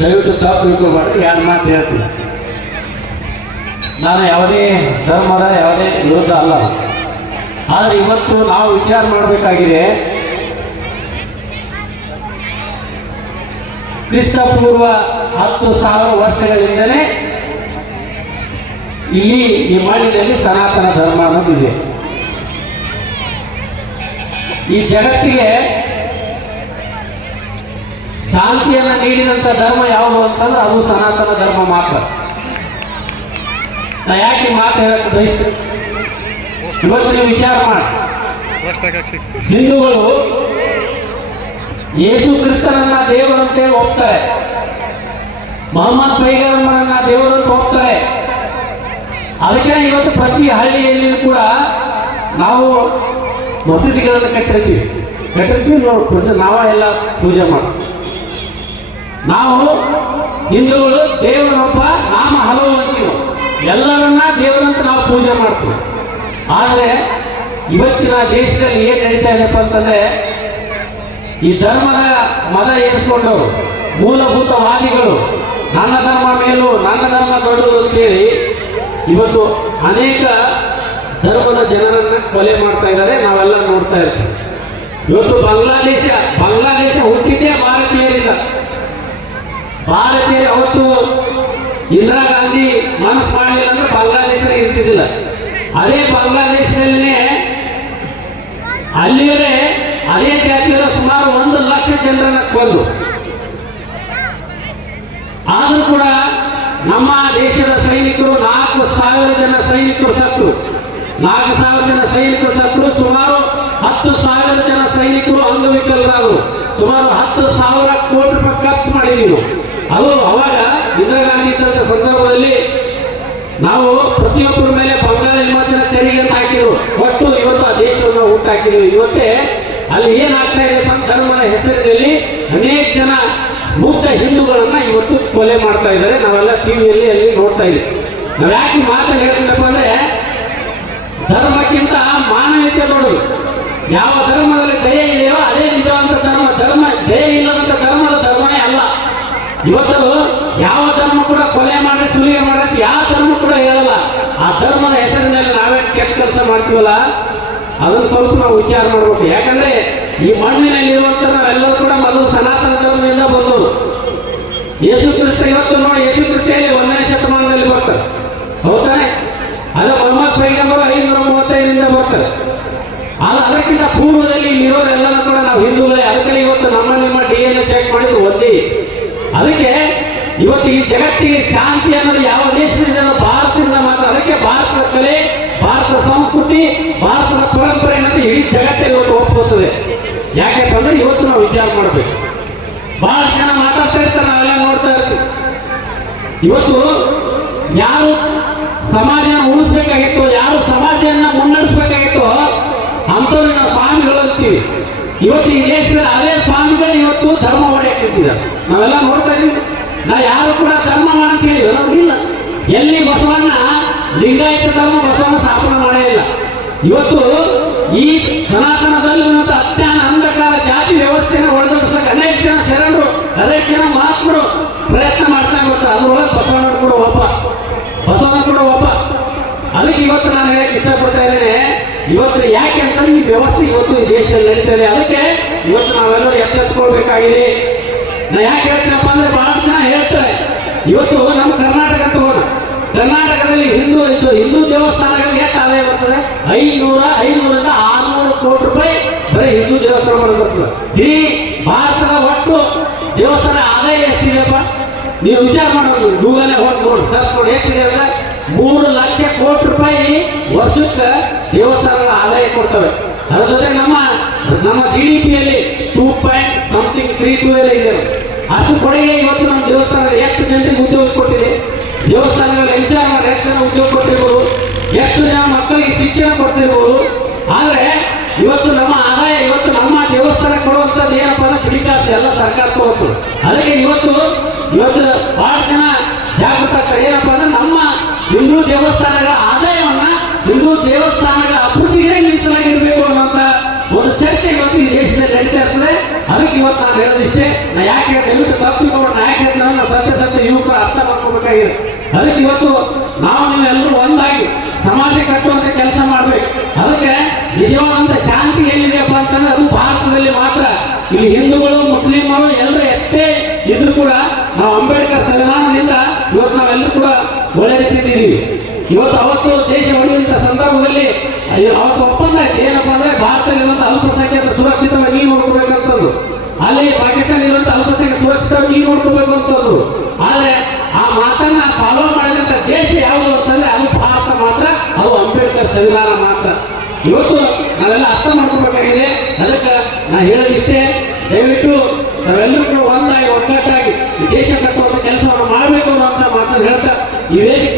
ದಯವಿಟ್ಟು ತಪ್ಪು ತಿಳ್ಕೊಬಾರ್ದು. ಎರಡು ಮಾತು ಹೇಳ್ತೀನಿ. ನಾನು ಯಾವುದೇ ಧರ್ಮದ ಯಾವುದೇ ವಿರೋಧ ಅಲ್ಲ. ಆದರೆ ಇವತ್ತು ನಾವು ವಿಚಾರ ಮಾಡಬೇಕಾಗಿದೆ, ಕ್ರಿಸ್ತಪೂರ್ವ 10,000 ವರ್ಷಗಳಿಂದಲೇ ಇಲ್ಲಿ ಈ ಮಣ್ಣಿನಲ್ಲಿ ಸನಾತನ ಧರ್ಮ ಅನ್ನೋದಿದೆ. ಈ ಜಗತ್ತಿಗೆ ಶಾಂತಿಯನ್ನು ನೀಡಿದಂಥ ಧರ್ಮ ಯಾವುದು ಅಂತಂದ್ರೆ ಅದು ಸನಾತನ ಧರ್ಮ ಮಾತ್ರ. ನಾ ಯಾಕೆ ಮಾತು ಹೇಳಕ್ಕೆ ಬಯಸ್ತೀನಿ, ಇವತ್ತು ನೀವು ವಿಚಾರ ಮಾಡಿ, ಹಿಂದೂಗಳು ಯೇಸು ಕ್ರಿಸ್ತನನ್ನ ದೇವರಂತೇಳಿ ಹೋಗ್ತಾರೆ, ಮೊಹಮ್ಮದ್ ಪೈಗಂಬರನ್ನ ದೇವರಂತ ಹೋಗ್ತಾರೆ. ಅದಕ್ಕೆ ಇವತ್ತು ಪ್ರತಿ ಹಳ್ಳಿಯಲ್ಲಿ ಕೂಡ ನಾವು ಮಸೀದಿಗಳನ್ನು ಕಟ್ಟಿರ್ತೀವಿ ನೋಡಿ, ನಾವೆಲ್ಲ ಪೂಜೆ ಮಾಡ್ತೀವಿ. ನಾವು ಹಿಂದೂಗಳು ದೇವರೊಬ್ಬ, ನಾಮ ಹಲವು ಅಂತೀವಿ, ಎಲ್ಲರನ್ನ ದೇವರಂತ ನಾವು ಪೂಜೆ ಮಾಡ್ತೀವಿ. ಆದರೆ ಇವತ್ತಿನ ದೇಶದಲ್ಲಿ ಏನು ನಡೀತಾ ಇದೆಯಪ್ಪ ಅಂತಂದ್ರೆ, ಈ ಧರ್ಮದ ಮದ ಏರಿಸ್ಕೊಂಡವರು ಮೂಲಭೂತವಾದಿಗಳು ನನ್ನ ಧರ್ಮ ಮೇಲೂ ನನ್ನ ಧರ್ಮ ದೊಡ್ಡದು ಅಂತೇಳಿ ಇವತ್ತು ಅನೇಕ ಧರ್ಮದ ಜನರನ್ನ ಕೊಲೆ ಮಾಡ್ತಾ ಇದ್ದಾರೆ. ನಾವೆಲ್ಲ ನೋಡ್ತಾ ಇರ್ತೀವಿ. ಇವತ್ತು ಬಾಂಗ್ಲಾದೇಶ ಹುಟ್ಟಿದ್ದೇ ಭಾರತೀಯರಿಂದ. ಭಾರತೀಯರು ಅವತ್ತು ಇಂದಿರಾ ಗಾಂಧಿ ಮನಸ್ಸು ಮಾಡಲಿಲ್ಲ ಅಂದ್ರೆ ಬಾಂಗ್ಲಾದೇಶ ಇರ್ತಿದ್ದಿಲ್ಲ. ಅದೇ ಬಾಂಗ್ಲಾದೇಶದಲ್ಲೇ ಅಲ್ಲಿಯೇ ಅದೇ ಜಾತಿಯರ ಸುಮಾರು 1 ಲಕ್ಷ ಜನರನ್ನ ಕೊಂದು, ಆದರೂ ಕೂಡ ನಮ್ಮ ದೇಶದ ಸೈನಿಕರು 4,000 ಜನ ಸೈನಿಕರು ಸತ್ತರು. 4,000 ಜನ ಸೈನಿಕರು ಸತ್ತರು. ಸುಮಾರು 10,000 ಜನ ಸೈನಿಕರು ಅಂಗವಿಕಲರಾದರು. ಸುಮಾರು 10,000 ಕೋಟಿ ರೂಪಾಯಿ ಖರ್ಚು ಮಾಡಿದೀವಿ. ಅದು ಅವಾಗ ಇಂದಿರಾ ಗಾಂಧಿ ಇದ್ದಂಥ ಸಂದರ್ಭದಲ್ಲಿ ನಾವು ಪ್ರತಿಯೊಬ್ಬರ ಮೇಲೆ ಬಂಗಾಳ ವಿಮೋಚನಾ ತೆರಿಗೆ ಅಂತ ಹಾಕಿದ್ರು. ಒಟ್ಟು ಇವತ್ತು ಆ ದೇಶವನ್ನು ಹುಟ್ಟಾಕಿದ್ರು. ಇವತ್ತೇ ಅಲ್ಲಿ ಏನಾಗ್ತಾ ಇದೆ ಅಂತ ಧರ್ಮದ ಹೆಸರಿನಲ್ಲಿ ಅನೇಕ ಜನ ಮುಗ್ಧ ಹಿಂದೂಗಳನ್ನ ಇವತ್ತು ಕೊಲೆ ಮಾಡ್ತಾ ಇದ್ದಾರೆ. ನಾವೆಲ್ಲ ಟಿವಿಯಲ್ಲಿ ಅಲ್ಲಿ ನೋಡ್ತಾ ಇದ್ದೀವಿ. ನಾವು ಯಾಕೆ ಮಾತು ಹೇಳ್ತೀನಪ್ಪ ಅಂದ್ರೆ, ಧರ್ಮಕ್ಕಿಂತ ಮಾನವೀಯತೆ ನೋಡೋದು. ಯಾವ ಧರ್ಮದಲ್ಲಿ ದಯೆ ಇದೆಯೋ ಅದೇ ನಿಜವಂತ ಧರ್ಮ. ದಯೆ ಇಲ್ಲದಂತ ಧರ್ಮನೇ ಅಲ್ಲ. ಇವತ್ತು ಯಾವ ಧರ್ಮ ಕೂಡ ಕೊಲೆ ಮಾಡಿ ಸುಲಿಗೆ ಮಾಡೋದು ಯಾವ ಧರ್ಮ ಕೂಡ ಹೇಳಲ್ಲ. ಆ ಧರ್ಮದ ಹೆಸರಿನಲ್ಲಿ ನಾವೇನು ಕೆಟ್ಟ ಕೆಲಸ ಮಾಡ್ತೀವಲ್ಲ, ಅದನ್ನು ಸ್ವಲ್ಪ ನಾವು ವಿಚಾರ ಮಾಡಬೇಕು. ಯಾಕಂದ್ರೆ ಈ ಮಣ್ಣಿನಲ್ಲಿ ಇರುವಂತ ನಾವೆಲ್ಲರೂ ಕೂಡ ಮೊದಲು ಸನಾತನ ಧರ್ಮದಿಂದ ಬಂದವರು. ಯೇಸು ಕ್ರಿಸ್ತ ಇವತ್ತು ನೋಡಿ, ಯೇಸು ಕ್ರಿಸ್ತೆಯಲ್ಲಿ 1ನೇ ಶತಮಾನದಲ್ಲಿ ಬರ್ತಾರೆ, ಹೌದಾನೆ? ಅದು ಮೊಹಮ್ಮದ್ ಪೈಗಂಬರು 535ರಿಂದ ಬರ್ತಾರೆ. ಅದಕ್ಕಿಂತ ಪೂರ್ವದಲ್ಲಿ ಇರೋರೆಲ್ಲರೂ ಕೂಡ ನಾವು ಹಿಂದೂಗಳೇ. ಅದಕ್ಕೆ ಇವತ್ತು ನಿಮ್ಮ DNA ಚೆಕ್ ಮಾಡಿದ್ರು ಒಂದೇ. ಅದಕ್ಕೆ ಇವತ್ತು ಈ ಜಗತ್ತಿಗೆ ಶಾಂತಿ ಅನ್ನೋದು ಯಾವ ದೇಶದಿಂದ, ಭಾರತದಿಂದ ಮಾತ್ರ. ಅದಕ್ಕೆ ಭಾರತದ ಕಲೆ, ಭಾರತದ ಸಂಸ್ಕೃತಿ, ಭಾರತದ ಪರಂಪರೆ ಅನ್ನೋದು ಇಡೀ ಜಗತ್ತೇ ಇವತ್ತು ಒಪ್ಕೋತದೆ. ಯಾಕೆಂತಂದ್ರೆ ಇವತ್ತು ನಾವು ವಿಚಾರ ಮಾಡಬೇಕು. ಬಹಳ ಜನ ಮಾತಾಡ್ತಾ ಇರ್ತಾರೆ, ನಾವೆಲ್ಲ ನೋಡ್ತಾ ಇರ್ತೀವಿ. ಇವತ್ತು ಯಾರು ಸಮಾಜ ಉಳಿಸ್ಬೇಕಾಗಿತ್ತು, ಯಾರು ಸಮಾಜವನ್ನ ಮುನ್ನಡೆಸಬೇಕಾಗಿತ್ತು ಅಂಥವ್ರು ನಾವು ಸ್ವಾಮಿಗಳು ಅಂತೀವಿ. ಇವತ್ತು ಈ ದೇಶದಲ್ಲಿ ಅದೇ ಸ್ವಾಮಿಗಳು ಇವತ್ತು ಧರ್ಮ ಹೊಡೆಯಕ್ಕಿದ್ದಾರೆ. ನಾವೆಲ್ಲ ನೋಡ್ತಾ ಇದೀವಿ. ನಾವು ಯಾರು ಕೂಡ ಧರ್ಮ ಮಾಡಂತ ಹೇಳಿದ್ರು ನೋಡಿಲ್ಲ. ಎಲ್ಲಿ ಬಸವಣ್ಣ ಲಿಂಗಾಯತ ಧರ್ಮ ಬಸವಣ್ಣ ಸ್ಥಾಪನೆ ಮಾಡೇ ಇಲ್ಲ. ಇವತ್ತು ಈ ಸನಾತನದಲ್ಲಿ ಅಜ್ಞಾನ ಅಂಧಕಾರ ಜಾತಿ ವ್ಯವಸ್ಥೆಯನ್ನು ಒಳಗೊಳಿಸಕ್ಕೆ ಅನೇಕ ಜನ ಶರಣರು, ಅನೇಕ ಜನ ಮಹಾತ್ಮರು ಪ್ರಯತ್ನ ಮಾಡ್ತಾ ಬರ್ತಾರೆ. ಅದರೊಳಗೆ ಬಸವಣ್ಣ ಕೂಡ ಒಬ್ಬ. ಅದಕ್ಕೆ ಇವತ್ತು ನಾನು ಹೇಳಕ್ಕೆ ಇಷ್ಟಪಡ್ತಾ ಇದ್ದೇನೆ, ಇವತ್ತು ಯಾಕೆ ಅಂತಂದ್ರೆ ಈ ವ್ಯವಸ್ಥೆ ಇವತ್ತು ಈ ದೇಶದಲ್ಲಿ ನಡೀತದೆ. ಅದಕ್ಕೆ ಇವತ್ತು ನಾವೆಲ್ಲರೂ ಎಚ್ಚೆತ್ಕೊಳ್ಬೇಕಾಗಿದೆ. ನಾ ಯಾಕೆ ಹೇಳ್ತೀನಪ್ಪ ಅಂದ್ರೆ, ಬಹಳ ಜನ ಹೇಳ್ತಾರೆ ಇವತ್ತು ನಮ್ಮ ಕರ್ನಾಟಕ ತಗೋಣ, ಕರ್ನಾಟಕದಲ್ಲಿ ಹಿಂದೂ ದೇವಸ್ಥಾನಗಳಿಗೆ ಎಷ್ಟು ಆದಾಯ ಬರ್ತದೆ? 500ರಿಂದ 600 ಕೋಟಿ ರೂಪಾಯಿ ಬರೀ ಹಿಂದೂ ದೇವಸ್ಥಾನ ಬರ್ತದೆ. ಈ ಭಾರತದ ಒಟ್ಟು ದೇವಸ್ಥಾನ ಆದಾಯ ಎಷ್ಟಿದೆಯಪ್ಪ ನೀವು ವಿಚಾರ ಮಾಡೋದು. ಗೂಗಲ್ ಹೋಗಿ ನೋಡಿ, ಸರ್ಚ್ ಮಾಡಿ, ಎಷ್ಟಿದೆ ಅಂದ್ರೆ 3 ಲಕ್ಷ ಕೋಟಿ ರೂಪಾಯಿ ವರ್ಷಕ್ಕೆ ದೇವಸ್ಥಾನಗಳ ಆದಾಯ ಕೊಡ್ತವೆ. ಅದರ ಜೊತೆ ನಮ್ಮ GDPಯಲ್ಲಿ 2.32 ಇದೆ. ಅಷ್ಟು ಕೊಡುಗೆ ಇವತ್ತು ನಮ್ಮ ದೇವಸ್ಥಾನದ ಎಷ್ಟು ಜನರಿಗೆ ಉದ್ಯೋಗ ಕೊಟ್ಟಿದೆ. ದೇವಸ್ಥಾನಗಳಲ್ಲಿ ವಿಚಾರ ಮಾಡಿ ಎಷ್ಟು ಜನ ಉದ್ಯೋಗ ಕೊಟ್ಟಿರ್ಬೋದು, ಎಷ್ಟು ಜನ ಮಕ್ಕಳಿಗೆ ಶಿಕ್ಷಣ ಕೊಡ್ತಿರ್ಬೋದು. ಆದರೆ ಇವತ್ತು ನಮ್ಮ ಆದಾಯ, ಇವತ್ತು ನಮ್ಮ ದೇವಸ್ಥಾನ ಕೊಡುವಂಥದ್ದು ಏನಪ್ಪ ಅಂದ್ರೆ ಬಿಡಿಕಾಸು ಎಲ್ಲ ಸರ್ಕಾರ ತಗೋತು. ಅದಕ್ಕೆ ಇವತ್ತು ಬಹಳ ಜನ ಜಾಗೃತ ಏನಪ್ಪ ಅಂದ್ರೆ, ನಮ್ಮ ಹಿಂದೂ ದೇವಸ್ಥಾನಗಳ ಆದಾಯವನ್ನ ಹಿಂದೂ ದೇವಸ್ಥಾನಗಳ ಅಭಿವೃದ್ಧಿಗೆ ಮೀಸಲಾಗಿರ್ಬೇಕು ಅನ್ನುವಂಥ ಒಂದು ಚರ್ಚೆ ಇವತ್ತು ಈ ದೇಶದಲ್ಲಿ ನಡೀತಾ ಇರ್ತದೆ. ಅದಕ್ಕೆ ಇವತ್ತು ನಾನು ಹೇಳೋದಿಷ್ಟೇ. ನಾ ಯಾಕೆ ದಯವಿಟ್ಟು ತಪ್ಪಿಕೊಂಡು ನಾ ಯಾಕೆ ನಾವು ಸತ್ಯ ಯುವಕರು ಅರ್ಥ ಮಾಡ್ಕೋಬೇಕಾಗಿದೆ. ಅದಕ್ಕೆ ಇವತ್ತು ನಾವು ನೀವೆಲ್ಲರೂ ಒಂದಾಗಿ ಸಮಾಜ ಕಟ್ಟುವಂತ ಕೆಲಸ ಮಾಡ್ಬೇಕು. ಅದಕ್ಕೆ ನಿಜವಾದಂತ ಶಾಂತಿ ಎಲ್ಲಿದೆಯಪ್ಪ ಅಂತಂದ್ರೆ ಅದು ಭಾರತದಲ್ಲಿ ಮಾತ್ರ. ಇಲ್ಲಿ ಹಿಂದೂಗಳು ಮುಸ್ಲಿಮರು ಎಲ್ಲರೂ ಎಷ್ಟೇ ಇದ್ರು ಕೂಡ ನಾವು ಅಂಬೇಡ್ಕರ್ ಸಂವಿಧಾನದಿಂದ ಇವತ್ತು ನಾವೆಲ್ಲರೂ ಕೂಡ ಒಳ್ಳೆ ರೀತಿಯಿದ್ದೀವಿ. ಇವತ್ತು ಅವತ್ತು ದೇಶ ಹೊಡೆಯುವಂತ ಸಂದರ್ಭದಲ್ಲಿ ಅವತ್ತು ಒಪ್ಪಂದ ಆಯ್ತು. ಏನಪ್ಪಾ ಅಂದ್ರೆ ಭಾರತದಲ್ಲಿರುವಂತ ಅಲ್ಪಸಂಖ್ಯಾತ ಸುರಕ್ಷಿತವಾಗಿ ನೀರು ನೋಡ್ಕೋಬೇಕಂತಂದು, ಅಲ್ಲಿ ಪಾಕಿಸ್ತಾನ ಇರುವಂತ ಅಲ್ಪಸಂಖ್ಯಾತ ಸುರಕ್ಷಿತವಾಗಿ ನೀರು ನೋಡ್ಕೋಬೇಕು ಅಂತಂದ್ರು. ಆದ್ರೆ ಆ ಮಾತನ್ನ ಫಾಲೋ ಮಾಡಿದಂತ ದೇಶ ಯಾವುದು ಅಂತಂದ್ರೆ ಅದು ಭಾರತ ಮಾತ್ರ, ಅದು ಅಂಬೇಡ್ಕರ್ ಸಂವಿಧಾನ ಮಾತ್ರ. ಇವತ್ತು ನಾವೆಲ್ಲ ಅರ್ಥ ಮಾಡ್ಕೋಬೇಕಾಗಿದೆ. ಅದಕ್ಕೆ ನಾ ಹೇಳೋದಿಷ್ಟೇ, ದಯವಿಟ್ಟು ನಾವೆಲ್ಲರೂ ಕೂಡ ಒಂದಾಗಿ ಒಗ್ಗಟ್ಟಾಗಿ ದೇಶ ಕಟ್ಟುವಂತ ಕೆಲಸವನ್ನು ಮಾಡಬೇಕು ಅನ್ನೋ ಮಾತನ್ನು ಹೇಳ್ತಾ ಈ ವೇದಿಕೆ